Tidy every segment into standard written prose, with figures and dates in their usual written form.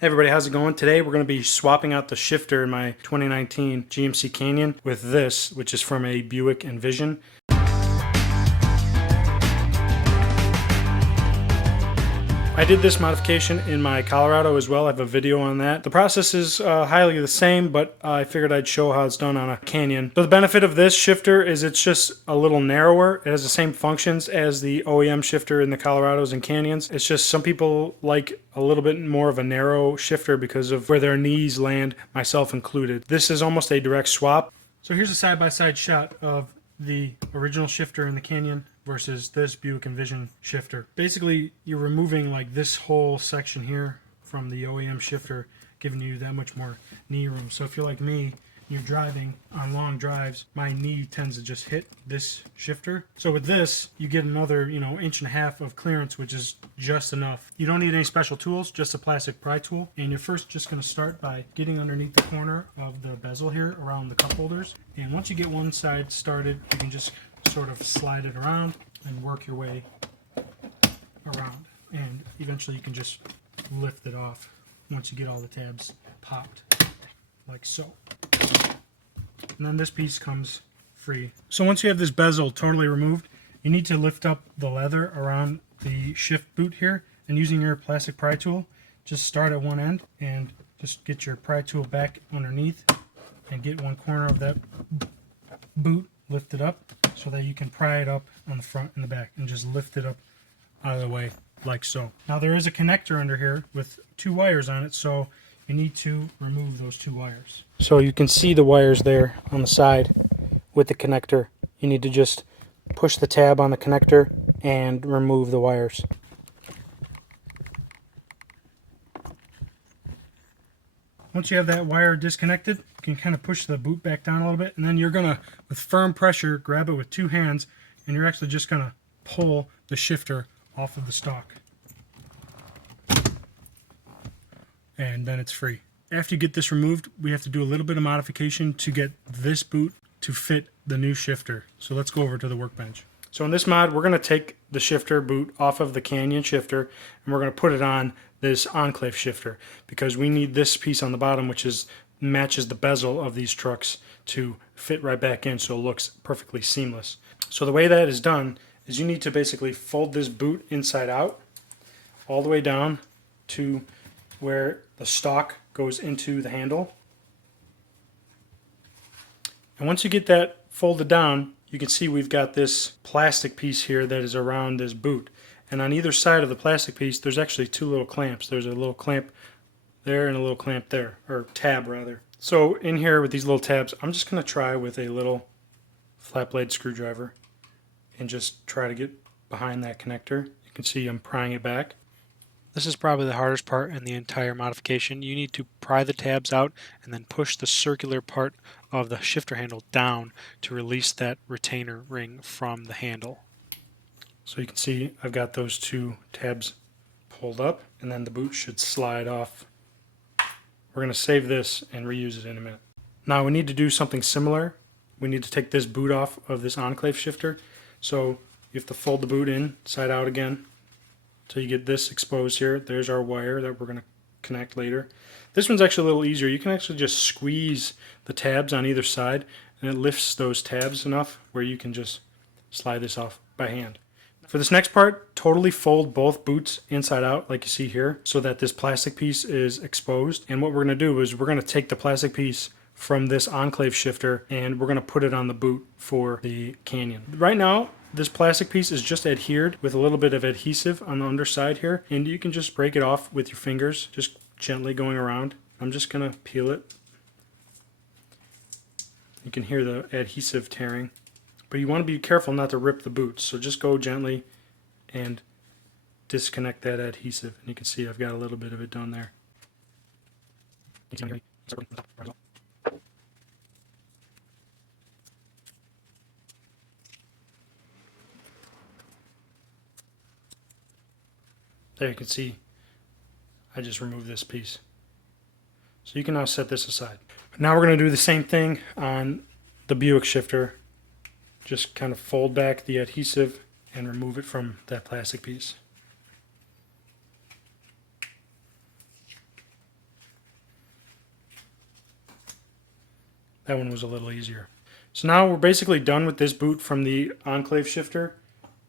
Hey everybody, how's it going? Today we're going to be swapping out the shifter in my 2019 GMC Canyon with this, which is from a Buick Envision. I did this modification in my Colorado as well. I have a video on that. The process is highly the same, but I figured I'd show how it's done on a Canyon. So the benefit of this shifter is it's just a little narrower. It has the same functions as the OEM shifter in the Colorados and Canyons. It's just some people like a little bit more of a narrow shifter because of where their knees land, myself included. This is almost a direct swap. So here's a side-by-side shot of the original shifter in the Canyon versus this Buick Envision shifter. Basically, you're removing like this whole section here from the OEM shifter, giving you that much more knee room. So if you're like me, you're driving on long drives, my knee tends to just hit this shifter. So with this, you get another, inch and a half of clearance, which is just enough. You don't need any special tools, just a plastic pry tool. And you're first just gonna start by getting underneath the corner of the bezel here around the cup holders. And once you get one side started, you can just sort of slide it around and work your way around. And eventually you can just lift it off once you get all the tabs popped, like so. And then this piece comes free. So once you have this bezel totally removed, you need to lift up the leather around the shift boot here, and using your plastic pry tool, just start at one end and just get your pry tool back underneath and get one corner of that boot lifted up so that you can pry it up on the front and the back and just lift it up out of the way like so. Now there is a connector under here with two wires on it, so you need to remove those two wires. So you can see the wires there on the side with the connector. You need to just push the tab on the connector and remove the wires. Once you have that wire disconnected, you can kind of push the boot back down a little bit, and then you're gonna, with firm pressure, grab it with two hands, and you're actually just gonna pull the shifter off of the stock. And then it's free. After you get this removed, we have to do a little bit of modification to get this boot to fit the new shifter. So let's go over to the workbench. So in this mod, we're going to take the shifter boot off of the Canyon shifter, and we're going to put it on this Enclave shifter because we need this piece on the bottom, which matches the bezel of these trucks, to fit right back in so it looks perfectly seamless. So the way that is done is you need to basically fold this boot inside out all the way down to where the stock goes into the handle. And once you get that folded down, you can see we've got this plastic piece here that is around this boot. And on either side of the plastic piece, there's actually two little clamps. There's a little clamp there and a little clamp there, or tab rather. So in here with these little tabs, I'm just going to try with a little flat blade screwdriver and just try to get behind that connector. You can see I'm prying it back. This is probably the hardest part in the entire modification. You need to pry the tabs out and then push the circular part of the shifter handle down to release that retainer ring from the handle. So you can see I've got those two tabs pulled up, and then the boot should slide off. We're going to save this and reuse it in a minute. Now we need to do something similar. We need to take this boot off of this Enclave shifter. So you have to fold the boot inside out again. So you get this exposed here. There's our wire that we're going to connect later. This one's actually a little easier. You can actually just squeeze the tabs on either side, and it lifts those tabs enough where you can just slide this off by hand. For this next part, totally fold both boots inside out like you see here so that this plastic piece is exposed. And what we're going to do is we're going to take the plastic piece from this Enclave shifter and we're going to put it on the boot for the Canyon. Right now, this plastic piece is just adhered with a little bit of adhesive on the underside here, and you can just break it off with your fingers, just gently going around. I'm just going to peel it. You can hear the adhesive tearing, but you want to be careful not to rip the boot, so just go gently and disconnect that adhesive. And you can see I've got a little bit of it done there. There you can see I just removed this piece. So you can now set this aside. Now we're going to do the same thing on the Buick shifter. Just kind of fold back the adhesive and remove it from that plastic piece. That one was a little easier. So now we're basically done with this boot from the Enclave shifter.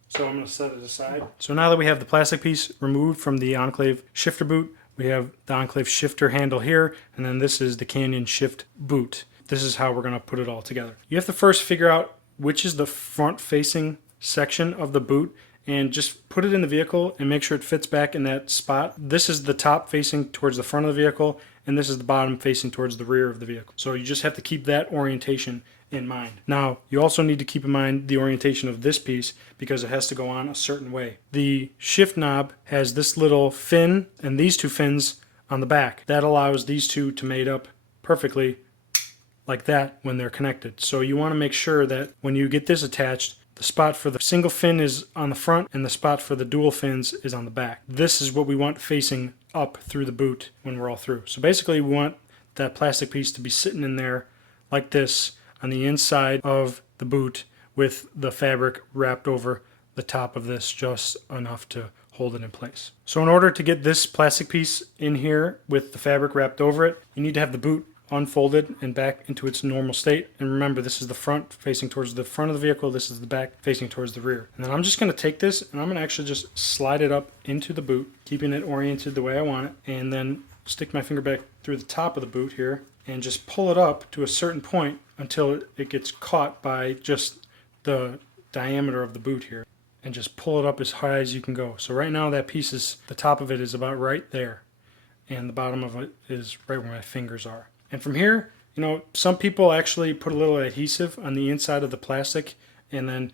So I'm going to set it aside. So now that we have the plastic piece removed from the Enclave shifter boot, we have the Enclave shifter handle here, and then this is the Canyon shift boot. This is how we're going to put it all together. You have to first figure out which is the front-facing section of the boot, and just put it in the vehicle and make sure it fits back in that spot. This is the top facing towards the front of the vehicle, and this is the bottom facing towards the rear of the vehicle. So you just have to keep that orientation in mind. Now, you also need to keep in mind the orientation of this piece because it has to go on a certain way. The shift knob has this little fin and these two fins on the back. That allows these two to mate up perfectly like that when they're connected. So you want to make sure that when you get this attached, the spot for the single fin is on the front and the spot for the dual fins is on the back. This is what we want facing up through the boot when we're all through. So basically we want that plastic piece to be sitting in there like this on the inside of the boot with the fabric wrapped over the top of this just enough to hold it in place. So in order to get this plastic piece in here with the fabric wrapped over it, you need to have the boot unfolded and back into its normal state. And remember, this is the front facing towards the front of the vehicle, this is the back facing towards the rear. And then I'm just going to take this and I'm going to actually just slide it up into the boot, keeping it oriented the way I want it, and then stick my finger back through the top of the boot here and just pull it up to a certain point until it gets caught by just the diameter of the boot here, and just pull it up as high as you can go. So right now that piece is, the top of it is about right there, and the bottom of it is right where my fingers are. And from here, you know, some people actually put a little adhesive on the inside of the plastic, and then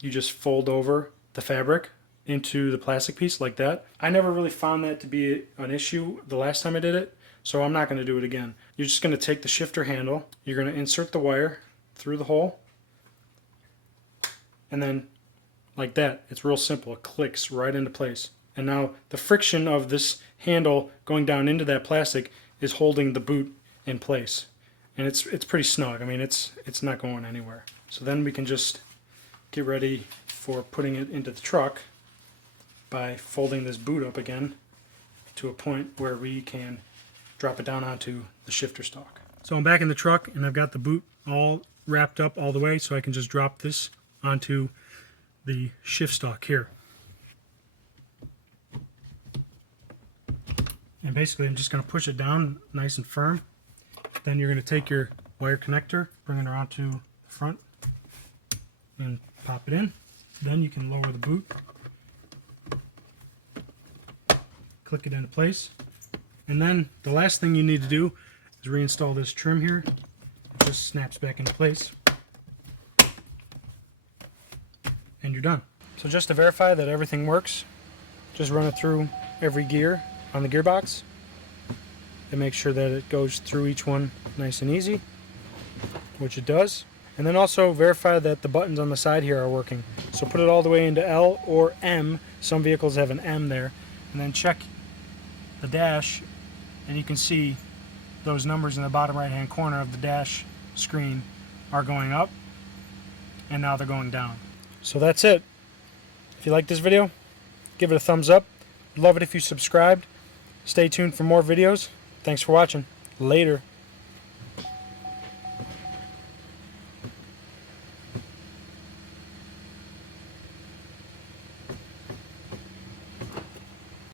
you just fold over the fabric into the plastic piece like that. I never really found that to be an issue the last time I did it, so I'm not going to do it again. You're just going to take the shifter handle, you're going to insert the wire through the hole, and then like that. It's real simple. It clicks right into place. And now the friction of this handle going down into that plastic is holding the boot in place, and it's pretty snug. I mean, it's not going anywhere. So then we can just get ready for putting it into the truck by folding this boot up again to a point where we can drop it down onto the shifter stock. So I'm back in the truck and I've got the boot all wrapped up all the way, so I can just drop this onto the shift stock here. And basically I'm just going to push it down nice and firm. Then you're going to take your wire connector, bring it around to the front, and pop it in. Then you can lower the boot, click it into place, and then the last thing you need to do is reinstall this trim here. It just snaps back into place, and you're done. So just to verify that everything works, just run it through every gear on the gearbox and make sure that it goes through each one nice and easy, which it does. And then also verify that the buttons on the side here are working. So put it all the way into L or M. Some vehicles have an M there. And then check the dash, and you can see those numbers in the bottom right hand corner of the dash screen are going up, and now they're going down. So that's it. If you like this video, give it a thumbs up. Love it if you subscribed. Stay tuned for more videos. Thanks for watching. Later.